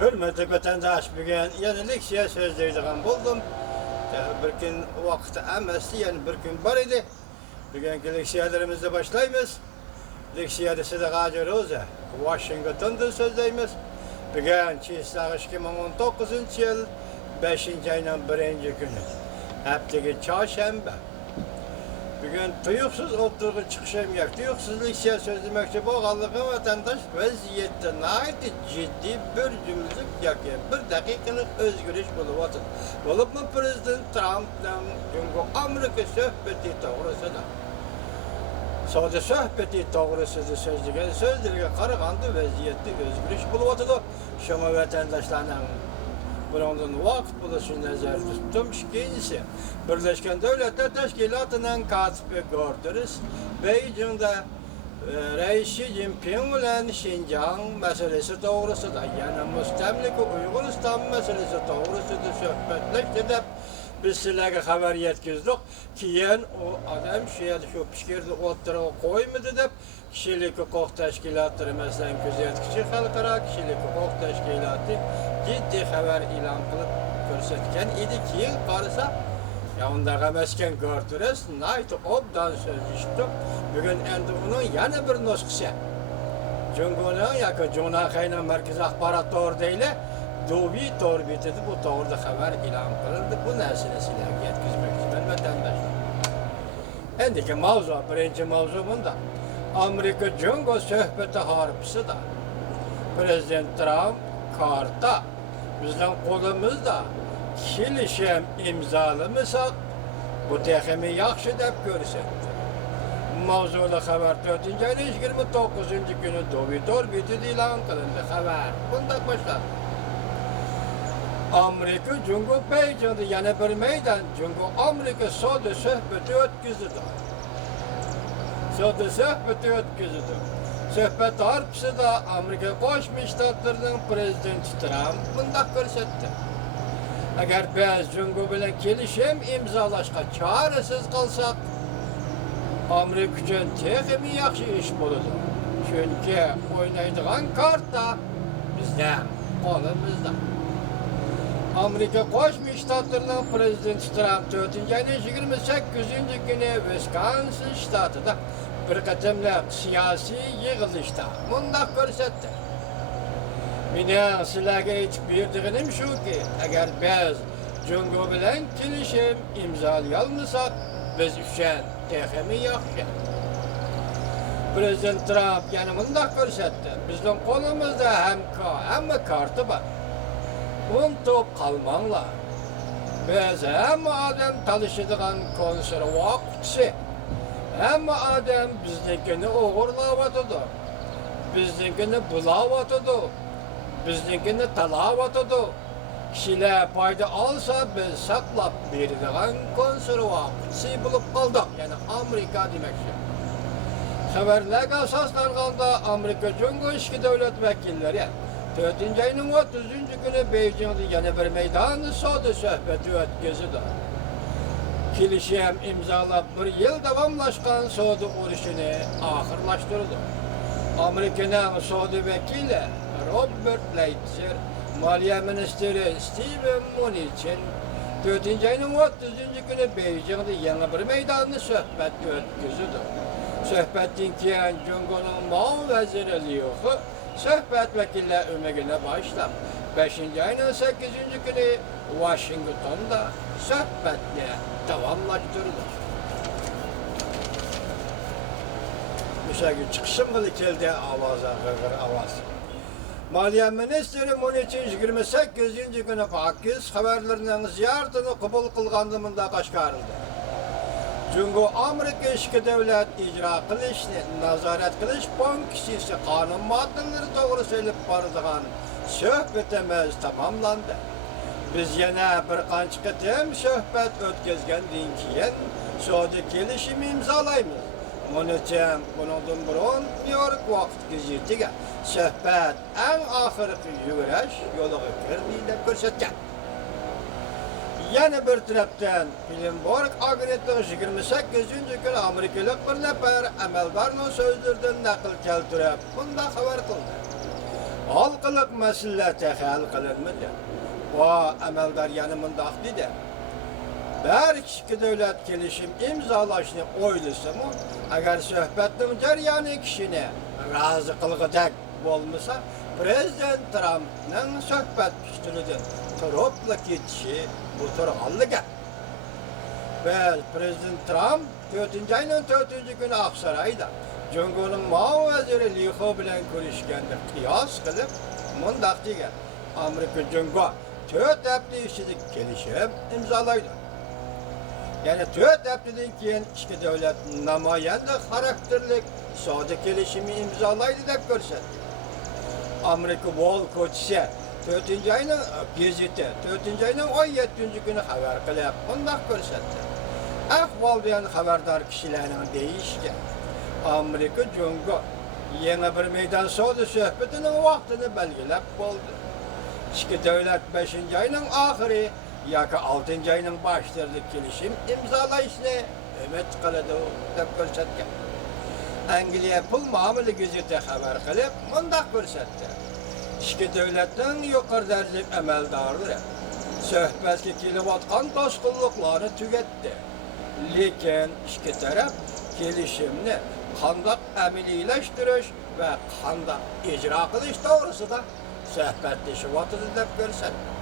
Hürmetli vatandaş, bugün yenilik sözleydiğim buldum. Bir gün vakti emesti, yani bir gün var idi. Bugünkü leksiyelerimizde başlayımız. Leksiyede size Roza, Washington'da sözleyimiz. Bugün Çiğslağış 2019 yıl 5. ayının 1. günü. Hepteki çarşamba. Bugün tuyuksuz oturduğu çıkışım yok. Tuyuksuz leksiya sözlemekçi boğalığı vatandaş vaziyette nahayeti ciddi bir cümlelik yakın. Bir dakikalık özgürlük bulup atın. Olup mu Prezident Trump'dan çünkü Amerika sohbeti doğrusu da. Sadece sohbeti doğrusu da sözlerine karaganda vaziyette özgürlük bulup atın. Şoma vatandaşlarının bunun vakt buluşunu nazarda tuttum. İkincisi, Birleşken Devletler Teşkilatı'nın katibi gördünüz. Beijing'de Reis Xi Jinping ile Şincan meselesi doğrusu da, yani müstemlike Uygur'istan meselesi doğrusu da sohbetleşti. Biz sizlerge haber yetkizdik. Kiyen o adam şu pişkirdi ottara koymadı dep kişilik hukuk teşkilatları mesela gözetkisi halkara kişilik hukuk teşkilatı ciddi haber ilan kılıp gösterken idi ki karısa ya ondaga mesken gördünüz. Naytı obdan söz işittik. Bugün endi bunun yana bir nüskisi. Cumhuriyet'in yakı Cunakay'ın merkez akbarat doğru değil. Dovi doğru bitirdi, bu doğruda haber ilan kılındı. Bu meselesiyle yetkizmek için vatandaşlar. Endiki mavzu, birinci mavzu bunda. Amerika Cungo sohbeti harpısı da. Prezident Trump karta, bizden kolumuzda kilişem imzalımısak, bu tekimi yakşı dep görsetti. Mavzulu haber 4. ayın 29. günü Dovi doğru bitirdi ilan kılındı haber. Bunda başladı. Amerika Cumhur Beijing'de yana bir meydan Cumhur Amerika soda sohbeti ötküzüdü. Soda sohbeti ötküzüdü. Sohbet harpısı da Amerika Koşmuş Ştatlarının Prezidenti Trump bunda görsetti. Eğer biz Cumhur bilen kelişim imzalaşka çaresiz kalsak Amerika için tekimi yakşı iş buludu. Çünkü oynaydıgan kart da bizden, kolumuzda. Amerika Koşmuş Ştatlarının Prezidenti Trump 4. ayın 28. günü Wisconsin ştatıda bir katımlık siyasi yığılışta bunda görsetti. Mine sizlerge aytip berdiğim şu ki, eğer biz Cumhur bilen kelişim imzalayalmasak biz üçün tekimi yakşı. Prezident Trump yani bunda görsetti. Bizden kolumuzda hem kartı var. Unutup kalmanlar. Biz hem adam çalışıdığın konservatçı, hem adam bizdenkini uğurlavatıdı, bizdenkini bulavatıdı, bizdenkini talavatıdı. Kişiler payda alsa biz saklap verdiğin konservatçı bulup kaldık. Yani Amerika demektir. Haberlerge asaslanğanda Amerika Cumhur İşki Devlet Vekilleri 4. ayının 30. günü Beijing'de yana bir meydan soda sohbeti ötküzüdü. Kilişem imzalap bir yıl devamlaşkan soda uğraşını ahırlaştırdı. Amerika'nın soda vekili Robert Lighthizer, Maliye Ministeri Steven Mnuchin 4. ayının 30. günü Beijing'de yana bir meydan sohbeti ötküzüdü. Sohbetin kiyen Cumhur'un Mao Veziri Liu sohbet vekiller ömegine başlap 5. ayının 8. günü Washington'da sohbetle devamlaştırılır. Müsaade çıkışım kılı keldi avaza, gırgır avaz. Maliye Ministeri Mnuchin 28. günü Pakiz haberlerinin ziyaretini kabul kılgandımında kaşkarıldı. Cumhur Amerika İşki Devlet icra kılış, nazaret kılış bankisisi kanun maddeleri doğru söyleyip barıdığın sohbetimiz tamamlandı. Biz yine bir kanç kıtım sohbet ötközgenden keyin soda kelişimi imzalaymiz. Mnuchin bunun burun New York vakt gazetiga sohbet en ahirki yuguraş yoluga kirdi deb ko'rsatgan. Yana bir tarafdan Bloomberg agentliği 28. günü Amerikalık bir nefer amaldorning so'zlaridan naql keltirib, bunda xabar qildi. qiliq masalalar hal qilinmadi. O amaldor yana mundaq dedi. Bir ikki davlat kelishim imzolashni o'ylasam-u, agar suhbatning jarayoni kishini rozi qilg'idak bo'lmasa, Prezident Trumpning suhbat pishtidan turibla ketishi bu turg'anli gap. Ve Prezident Trump 4-ayning 4-kuni Oqsaroyda Jungoning Mao vaziri Li Ho bilan ko'rishganda qiyos qilib, mundaq degan: Amerika Jungo 4 hafta ichida kelishib imzolaydi. Yani 4 haftadan keyin ikki davlat namoyanda xarakterlik savdo kelishimi imzolaydi deb ko'rsatdi. Amerika Wall ko'chisi 4-ayning gazeti 4-ayning 17-kuni xabar qilib, bundaq ko'rsatdi. Ahvoldan xabardor kishilarning deyishicha, Amerika Jungo yana bir maydon savdo suhbatining vaqtini belgilab bo'ldi. İki davlat 5-ayning oxiri yoki 6-ayning boshlarida kelishim imzolayishni umid qiladi deb ko'rsatgan. Angliya pul muomala gazeti xabar qilib, bundaq ko'rsatdi. İki davlatning yuqori darajali amaldorlari suhbatga kelayotgan to'sqinliklarni tugatdi. Lekin ikki taraf kelishimni qanday amaliylashtirish va qanday ijro qilish to'g'risida suhbatlashib o'tirdi deb ko'rsatdi.